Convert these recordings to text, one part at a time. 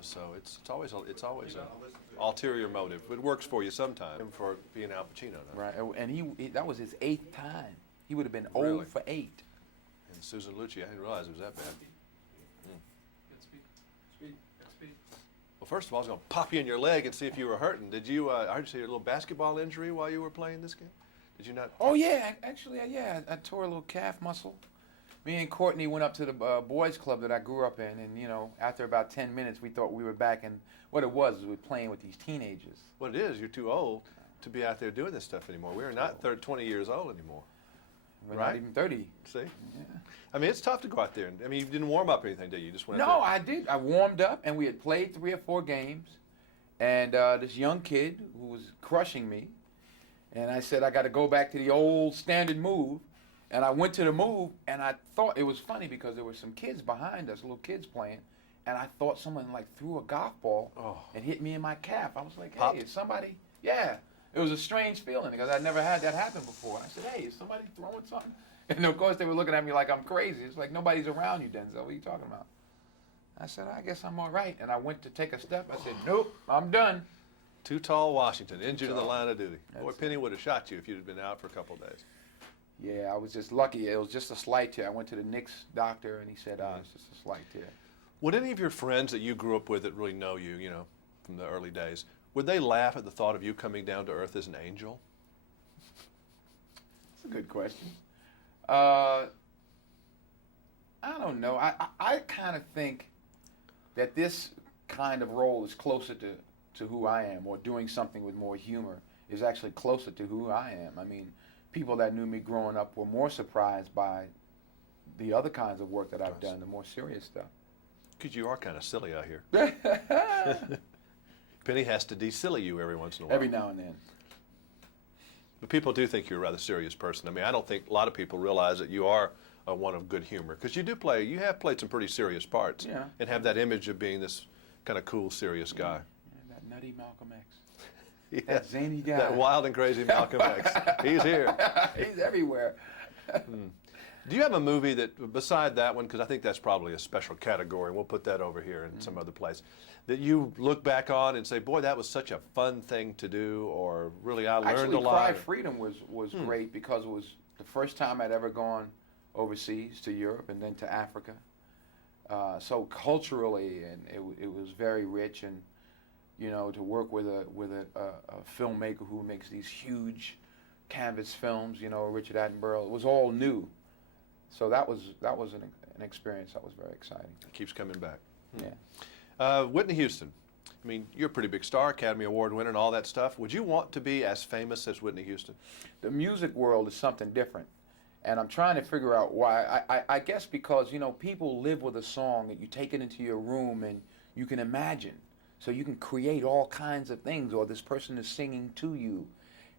So it's always a ulterior motive. It works for you sometimes for being Al Pacino now. Right, and he that was his 8th time. He would have been Really? 0 for 8. And Susan Lucci, I didn't realize it was that bad. Well, first of all, I was going to pop you in your leg and see if you were hurting. Did you? I heard you say you had a little basketball injury while you were playing this game. Did you not? Oh yeah, actually, yeah, I tore a little calf muscle. Me and Courtney went up to the boys club that I grew up in, and after about 10 minutes, we thought we were back in. What it was we were playing with these teenagers. What it is, you're too old to be out there doing this stuff anymore. We're not 20 years old anymore. We're right? not even 30. See? Yeah. I mean, it's tough to go out there. I mean, you didn't warm up or anything, did you? You just went out No, there. I did. I warmed up, and we had played 3 or 4 games, and this young kid who was crushing me, and I said, I got to go back to the old standard move, and I went to the move, and I thought it was funny because there were some kids behind us, little kids playing, and I thought someone threw a golf ball and hit me in my calf. I was like, hey, is somebody? Yeah. It was a strange feeling because I'd never had that happen before. And I said, hey, is somebody throwing something? And of course they were looking at me like I'm crazy. It's like, nobody's around you, Denzel. What are you talking about? I said, I guess I'm all right. And I went to take a step. I said, nope, I'm done. Too tall Washington, injured in the line of duty. That's Boy, Penny would have shot you if you'd have been out for a couple of days. Yeah, I was just lucky. It was just a slight tear. I went to the Knicks doctor, and he said, it's just a slight tear. Would any of your friends that you grew up with that really know you, from the early days, would they laugh at the thought of you coming down to earth as an angel? That's a good question. I don't know. I kind of think that this kind of role is closer to who I am, or doing something with more humor is actually closer to who I am. I mean, people that knew me growing up were more surprised by the other kinds of work that I've done, the more serious stuff. Because you are kind of silly out here. Penny has to de-silly you every once in a while. Every now and then. But people do think you're a rather serious person. I mean, I don't think a lot of people realize that you are one of good humor. Because you have played some pretty serious parts. Yeah. And have that image of being this kind of cool, serious guy. Yeah, that nutty Malcolm X. Yeah, that zany guy. That wild and crazy Malcolm X. He's here. He's everywhere. Do you have a movie that, beside that one, because I think that's probably a special category, and we'll put that over here in some other place, that you look back on and say, boy, that was such a fun thing to do, or really I learned a lot? Cry Freedom was great because it was the first time I'd ever gone overseas to Europe and then to Africa. So culturally, and it was very rich, and to work with a filmmaker who makes these huge canvas films, Richard Attenborough, it was all new. So that was an experience that was very exciting. It keeps coming back. Yeah. Whitney Houston. I mean, you're a pretty big star, Academy Award winner and all that stuff. Would you want to be as famous as Whitney Houston? The music world is something different. And I'm trying to figure out why. I guess because, people live with a song and you take it into your room and you can imagine. So you can create all kinds of things, or this person is singing to you.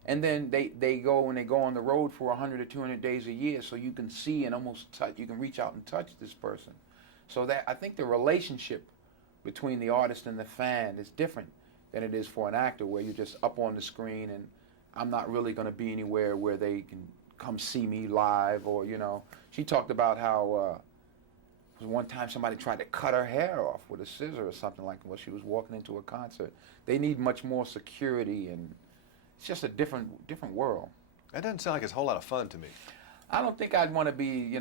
And then they go on the road for 100 or 200 days a year, so you can see and almost touch, you can reach out and touch this person. So that I think the relationship between the artist and the fan is different than it is for an actor, where you're just up on the screen and I'm not really going to be anywhere where they can come see me live, or She talked about how one time somebody tried to cut her hair off with a scissor or something like that while she was walking into a concert. They need much more security, and it's just a different world. That doesn't sound like it's a whole lot of fun to me. I don't think I'd want to be,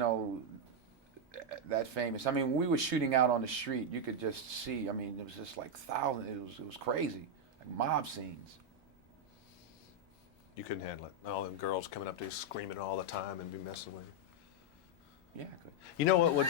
that famous. I mean, we were shooting out on the street. You could just see. I mean, it was just like thousands. It was crazy, like mob scenes. You couldn't handle it. All them girls coming up to you screaming all the time and be messing with you. Yeah, I could. You know what would,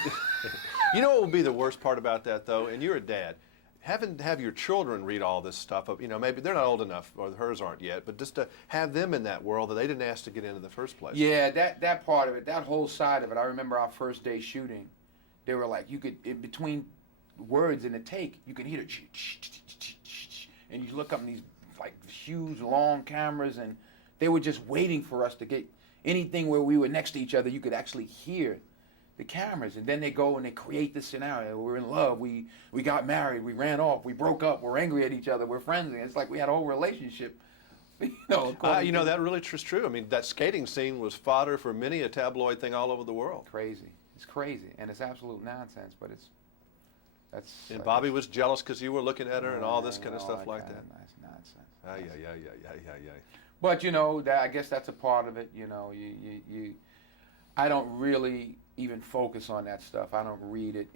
you know what would be the worst part about that though? And you're a dad. Have your children read all this stuff. Maybe they're not old enough, or hers aren't yet, but just to have them in that world that they didn't ask to get into in the first place. Yeah, that part of it, that whole side of it. I remember our first day shooting. They were like, you could, in between words in the take, you could hear it, and you look up in these like huge long cameras, and they were just waiting for us to get anything where we were next to each other. You could actually hear the cameras, and then they go and they create this scenario. We're in love. We got married. We ran off. We broke up. We're angry at each other. We're friends. And it's like we had a whole relationship. That really is true. I mean, that skating scene was fodder for many a tabloid thing all over the world. Crazy. It's crazy, and it's absolute nonsense. But That's. And Bobby was jealous because you were looking at her and all this kind of stuff like that. Nice nonsense. Yeah. But you know, I guess that's a part of it. You know, I don't really even focus on that stuff. I don't read it,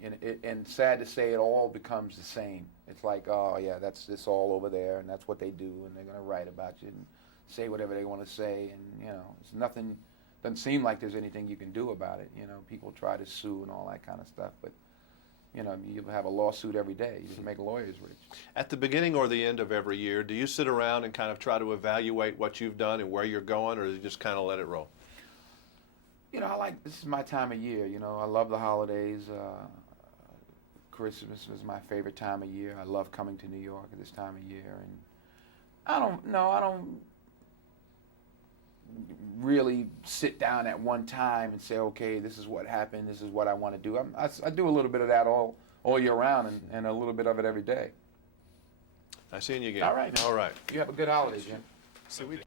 and sad to say, it all becomes the same. It's like, oh yeah, that's this all over there, and that's what they do, and they're gonna write about you and say whatever they want to say, and you know, it's nothing. Doesn't seem like there's anything you can do about it. You know, people try to sue and all that kind of stuff, but you know, you have a lawsuit every day. You just make lawyers rich. At the beginning or the end of every year, do you sit around and kind of try to evaluate what you've done and where you're going, or do you just kind of let it roll? You know, this is my time of year. You know, I love the holidays. Christmas is my favorite time of year. I love coming to New York at this time of year, and I don't really sit down at one time and say, okay, this is what happened, this is what I want to do. I do a little bit of that all year round, and a little bit of it every day. Nice seeing you again. All right, man. All right. You have a good holiday, Jim. See, we